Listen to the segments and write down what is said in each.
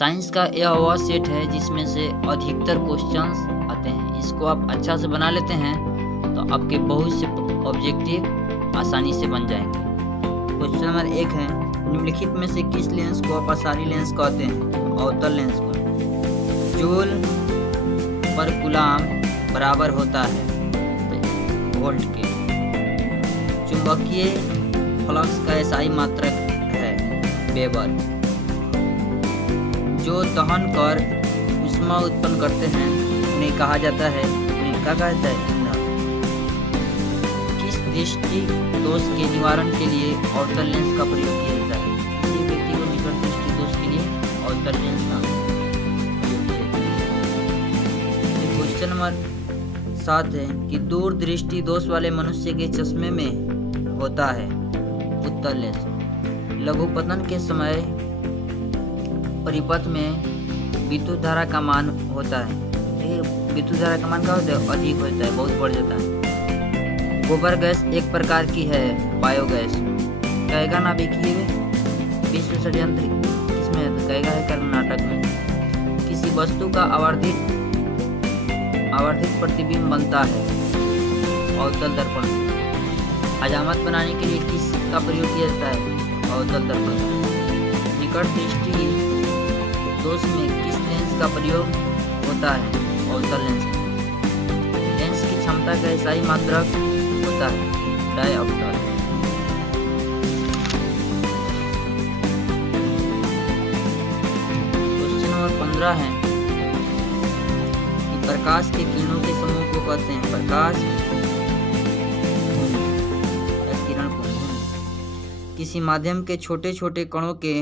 Science का यह वह सेट है जिसमें से अधिकतर क्वेश्चंस आते हैं। इसको आप अच्छा से बना लेते हैं तो आपके बहुत से ऑब्जेक्टिव आसानी से बन जाएंगे। क्वेश्चन नंबर 1 है, निम्नलिखित में से किस लेंस को अपसारी लेंस कहते हैं? अवतल लेंस को। जूल पर कूलाम बराबर होता है वोल्ट के। चुंबकीय फ्लक्स का एसआई मात्रक है वेबर। जो दहन कर ऊष्मा उत्पन्न करते हैं उन्हें कहा जाता है, क्या कहता है? ईंधन। किस दृष्टि दोष के निवारण के लिए अवतल लेंस का प्रयोग किया जाता है? किसी व्यक्ति को निकट दृष्टि दोष के लिए अवतल लेंस का प्रयोग किया जाता है। क्वेश्चन नंबर 7 है कि दूर दृष्टि दोष वाले मनुष्य के चश्मे में होता है उत्तल लेंस। लघुपतन के समय परिपथ में विद्युत धारा का मान होता है। विद्युत धारा का मान क्या होता है? अधिक होता है, बहुत बढ़ जाता है। गोबर गैस एक प्रकार की है बायोगैस। कहेगा नाभिकीय विश्व षड्यंत्र किसमें है? कहेगा है कर्नाटक में। किसी वस्तु का आवर्धित प्रतिबिंब बनता है अवतल दर्पण से। हजामत बनाने के लिए किसका प्रयोग किया जाता है? अवतल दर्पण का। निकट दृष्टि दोष में किस लेंस का प्रयोग होता है? अवतल लेंस। लेंस की क्षमता का एसआई मात्रक होता है डायऑप्टर। क्वेश्चन नंबर 15 है कि प्रकाश के किरणों के समूह को कहते हैं? प्रकाश किरण को। किसी माध्यम के छोटे छोटे कणों के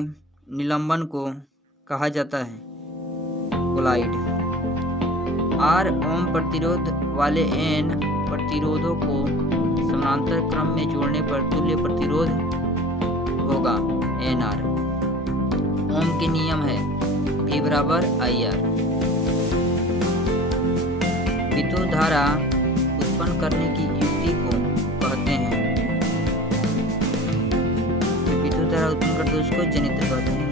निलंबन को कहा जाता है कोलाइड। R ओम प्रतिरोध वाले N प्रतिरोधों को समानांतर क्रम में जोड़ने पर तुल्य प्रतिरोध होगा NR। ओम के नियम है V बराबर IR। विद्युत धारा उत्पन्न करने की युक्ति को कहते हैं? विद्युत धारा उत्पन्न करते उसको जनित्र कहते हैं।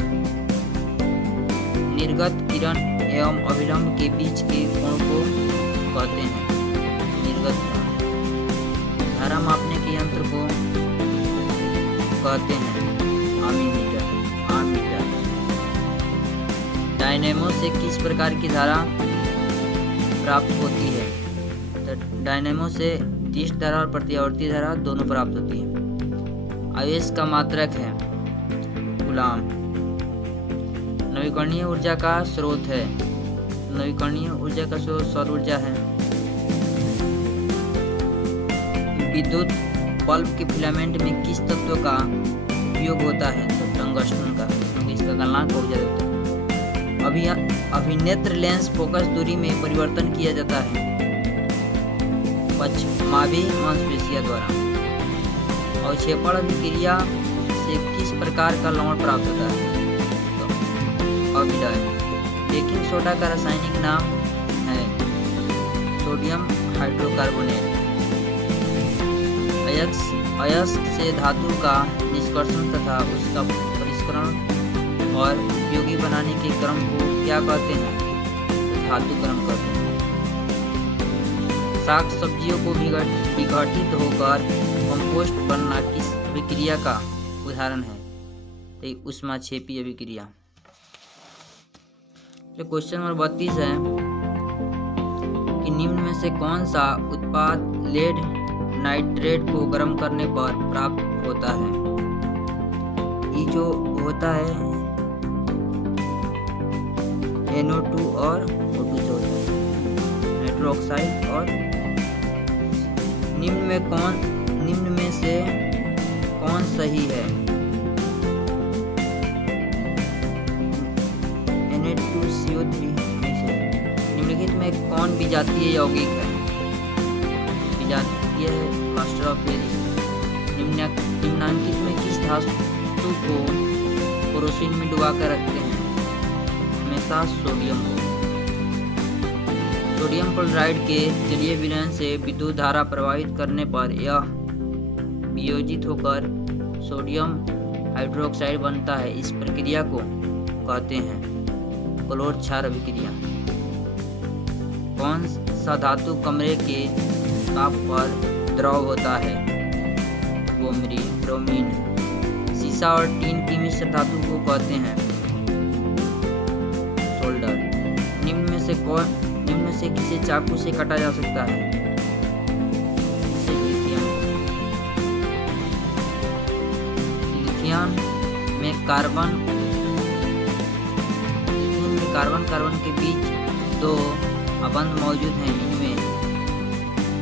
निर्गत किरण एवं अभिलंब के बीच के कोण को कहते हैं निर्गत किरण। धारा मापने के यंत्र को कहते हैं आमीमीटर। डायनेमो से किस प्रकार की धारा प्राप्त होती है? तो डायनेमो से दिश धारा और प्रतिआवर्ती धारा दोनों प्राप्त होती है। आवेश का मात्रक है कूलाम। नवीकरणीय ऊर्जा का स्रोत है। नवीकरणीय ऊर्जा का स्रोत सौर ऊर्जा है। विद्युत बल्ब के फिलामेंट में किस तत्व का उपयोग होता है? तो टंगस्टन का, क्योंकि इसका गलनांक बहुत ज्यादा होता है। अभिनेत्र लेंस फोकस दूरी में परिवर्तन किया जाता है पश्चिमाभी मांसपेशियों द्वारा। अवक्षेपण अभिक्रिया से किस प्रकार का लवण प्राप्त होता है? अभिलय। बेकिंग सोडा का रासायनिक नाम है सोडियम हाइड्रोकार्बोनेट। अयस्क से धातु का निष्कर्षण तथा उसका परिष्करण और उपयोगी बनाने के क्रम को क्या कहते हैं? धातुकरण कहते हैं। साग सब्जियों को विघटित होकर कंपोस्ट बनना किस अभिक्रिया का उदाहरण है? तो ऊष्माक्षेपी अभिक्रिया। क्वेश्चन नंबर 32 है कि निम्न में से कौन सा उत्पाद लेड नाइट्रेट को गर्म करने पर प्राप्त होता है? ये जो होता है NO2 और O2 से होता है, नाइट्रो ऑक्साइड। और निम्न में से कौन सही है? Na2CO3 में से निम्नलिखित में कौन विजातीय यौगिक है? विजातीय है मास्टर ऑफ पेरिस। निम्नांकित में किस धातु को केरोसिन में डुबा कर रखते हैं? हमेशा सोडियम को। सोडियम क्लोराइड के जलीय विलयन से विद्युत धारा प्रवाहित करने पर यह वियोजित होकर सोडियम हाइड्रोक्साइड बनता है। इस प्रक्रिया को कहते हैं क्लोर क्षार अभिक्रिया। कौन सा धातु कमरे के ताप पर द्रव होता है? ब्रोमीन। सीसा और टीन की मिश्र धातु को कहते हैं? सोल्डर। निम्न में से किसे चाकू से काटा जा सकता है? लिथियम में कार्बन के बीच दो अबंध मौजूद हैं,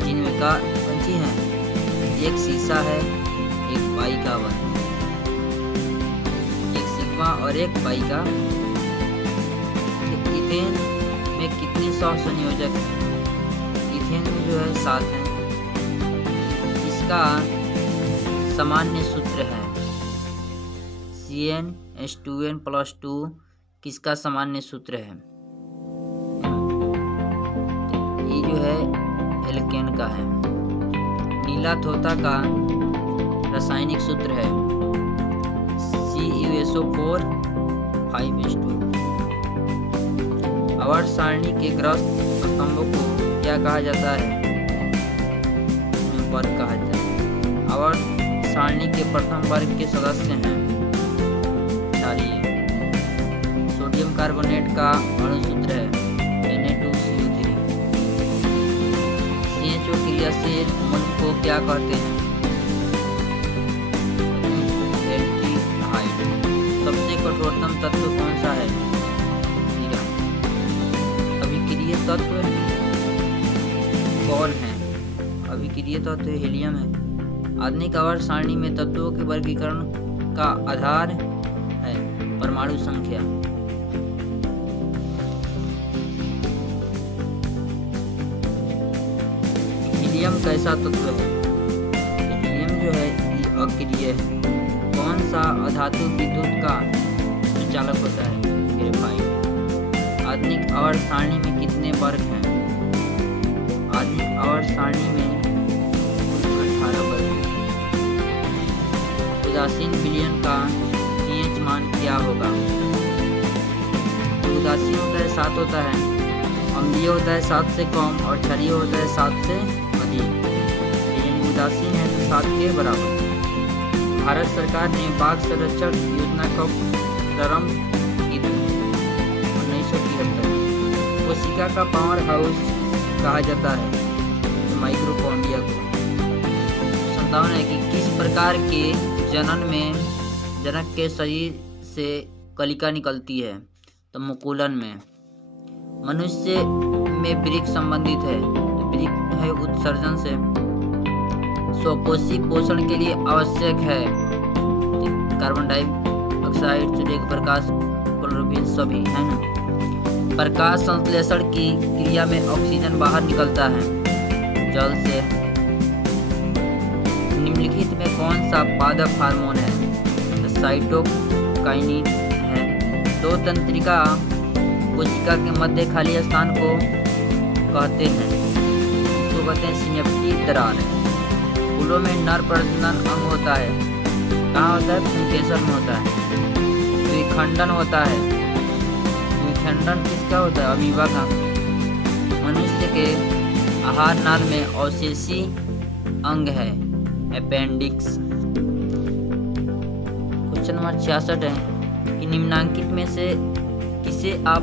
जिनमें कौन सी हैं? एक सीसा है, एक पाई का बंध, एक सिग्मा और एक पाई का। इथेन में कितने सौ संयोजक हैं? इथेन में जो है 7 हैं। इसका सामान्य सूत्र है CnH2n+2। किसका सामान्य सूत्र है? ये जो है एल्केन का है। नीला तोता का रासायनिक सूत्र है CuSO4 5H2। आवर्त सारणी के ग्रस्त स्तंभों को क्या कहा जाता है? वर्ग कहा जाता है। आवर्त सारणी के प्रथम वर्ग के सदस्य हैं क्षारीय। सोडियम कार्बोनेट का अणु सूत्र है Na2CO3। CHO क्रियाशील मूल को क्या कहते हैं? एल्डिहाइड। सबसे कठोरतम तत्व कौन सा है? हीरा। अभिक्रिय तत्व कौन है? अभिक्रिय तत्व हीलियम है। आधुनिक आवर्त सारणी में तत्वों के वर्गीकरण का आधार है परमाणु संख्या। हीलियम कैसा तत्व है? हीलियम जो है ये अक्रिय है। कौन सा अधातु विद्युत का सुचालक होता है? ग्रेफाइट। आधुनिक आवर्त सारणी में कितने वर्ग हैं? आधुनिक आवर्त सारणी में कुल 18 वर्ग हैं। उदासीन विलयन का pH मान क्या होगा? तो उदासीन होता है 7 होता है, अम्लीय होता है 7 से कम और क्षारीय होता है 7 से अधिक। लेकिन उदासीन है तो 7 के बराबर। भारत सरकार ने बाघ संरक्षण योजना का प्रारंभ की थी 1973। कोशिका का पावर हाउस कहा जाता है तो माइक्रोकॉन्ड्रिया को। संभावना है कि किस प्रकार के जनक के शरीर से कलिका निकलती है? तो मुकुलन में। मनुष्य में वृक्क संबंधित है तो वृक्क है उत्सर्जन से। स्वपोषी पोषण के लिए आवश्यक है कार्बन डाइऑक्साइड, सूर्य का प्रकाश, क्लोरोफिल सभी है ना। प्रकाश संश्लेषण की क्रिया में ऑक्सीजन बाहर निकलता है जल से। निम्नलिखित में कौन सा पादप हार्मोन है? साइटोकाइनिन है। दो तंत्रिका कोशिका के मध्य खाली स्थान को कहते हैं सिनेप्टिक दरार। फूलों में नर प्रजनन अंग होता है। कहाँ होता है? पुंकेसर में होता है। द्विखंडन होता है। द्विखंडन किसका होता है? अमीबा का। मनुष्य के आहार नाल में अवशेषी अंग है अपेंडिक्स। क्वेश्चन नंबर 66 है कि निम्नांकित में से किसे आप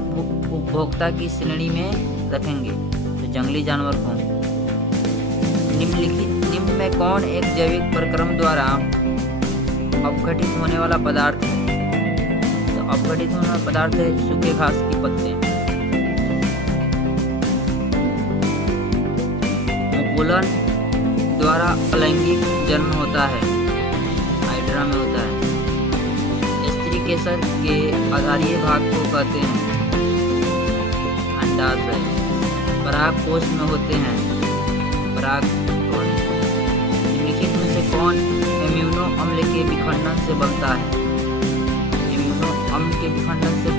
उपभोक्ता की श्रेणी में रखेंगे? तो जंगली जानवर को। निम्न में कौन एक जैविक प्रक्रम द्वारा अपघटित होने वाला पदार्थ है? तो अपघटित होने वाला पदार्थ है सूखे घास की पत्ते। मुकुलन द्वारा अलैंगिक जन्म होता है, हाइड्रा में होता है। स्त्री केसर के आधारीय भाग को कहते हैं अंडाशय। पराग कोश में होते हैं पराग। निम्नलिखित में से कौन एम्यूनो अम्ल के विखंडन से बनता है? एम्यूनो अम्ल के विखंडन से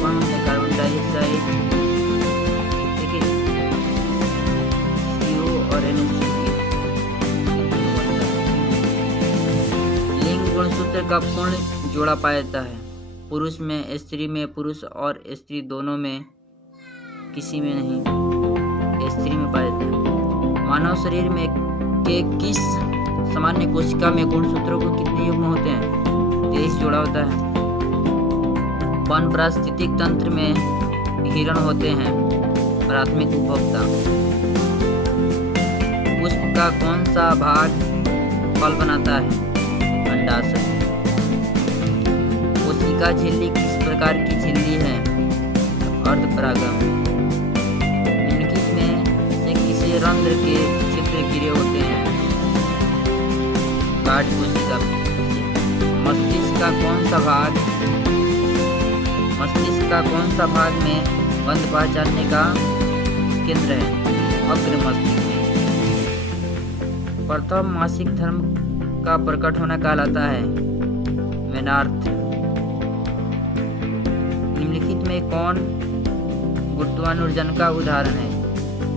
कौन बनता है? कार्बन डाइऑक्साइड, CO और NH3 लिंग गुणसूत्र का पूर्ण जोड़ा पाया जाता है पुरुष में, स्त्री में, पुरुष और स्त्री दोनों में किसी में नहीं, स्त्री में पाया जाता है। मानव शरीर में के किस सामान्य कोशिका में गुणसूत्रों को कितने युग्म होते हैं? 23 जोड़ा होता है। वन पारिस्थितिक तंत्र में हिरण होते हैं प्राथमिक उपभोक्ता। पुष्प का कौन सा भाग फल बनाता है? अंडाशय। कोशिका झिल्ली किस प्रकार की झिल्ली है? अर्धपरागम। निम्नलिखित में से किसी रंध्र के छिद्र गिरे होते हैं? गाढ़ कोशिका। मस्तिष्क का कौन सा भाग में गंध पहचानने का केंद्र है? अग्र मस्तिष्क में। प्रथम मासिक धर्म का प्रकट होना कहलाता है? मेनार्थ। निम्नलिखित में कौन गुरुत्वानुर्जन का उदाहरण है?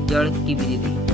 जड़ की वृद्धि।